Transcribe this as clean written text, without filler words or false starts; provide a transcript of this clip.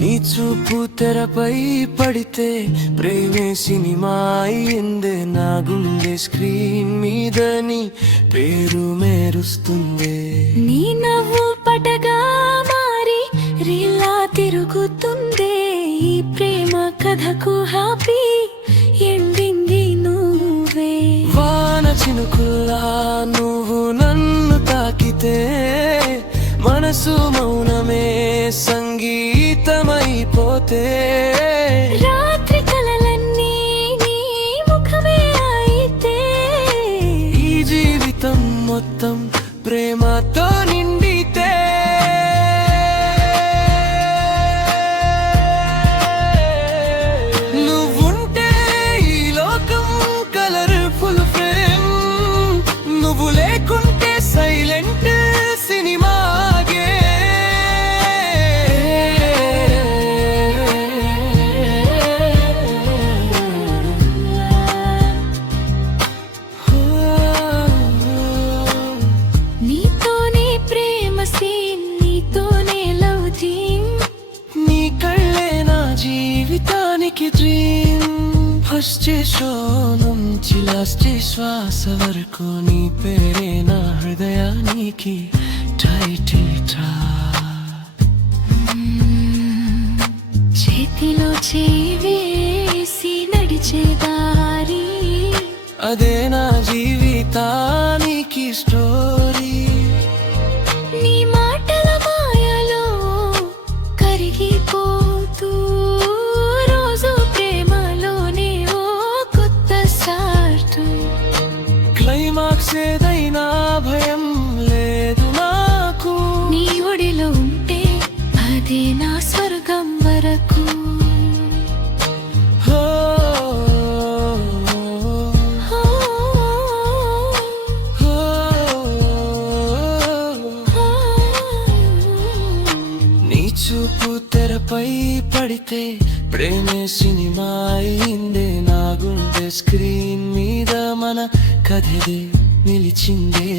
నీ చూపు తెరపై పడితే ప్రేమే సినిమా అయిందే, నా గుండె స్క్రీన్ మీద నీ పేరు మెరుస్తుంది. నీ నవ్వు పటగా మారి రీలా తిరుగుతుందే, ఈ ప్రేమ కథకు హ్యాపీ ఎండింగ్ నువ్వే. వాన చినుకుల్లా నువ్వు నన్ను తాకితే మనసు మౌనమే సంగీతమైపోతే, రాత్రి కలలన్నీ నీ ముఖమే అయితే, ఈ జీవితం మొత్తం ప్రేమతో నిండితే. నువ్వుంటే ఈ లోకం కలర్ఫుల్ ఫ్రేమ్, నువ్వు లేకుంటే సైలెంట్ సినిమా. నీతోనే ప్రేమ సీన్, నీతోనే లవ్ థీమ్, నీ కళ్ళే నా జీవితానికి డ్రీమ్. ఫస్ట్ షో నుంచి లాస్ట్ శ్వాస వరకు నీ పేరే నా హృదయానికి టైటిల్ ట్రాక్. చేతిలో చేయి వేసి నడిచే దారి, అదే నా జీవితానికి స్టోరీ. నీ మాటల మాయలో కరిగిపోతూ రోజు ప్రేమలోనే ఓ కొత్త సార్టు. క్లైమాక్స్ ఏదైనా భయం లేదు నాకు, నీ ఒడిలో ఉంటే అదే నా స్వర్గం వరకు. నీ చూపు తెరపై పడితే ప్రేమే సినిమా అయిందే, నా గుండె స్క్రీన్ మీద మన కథే నిలిచిందే.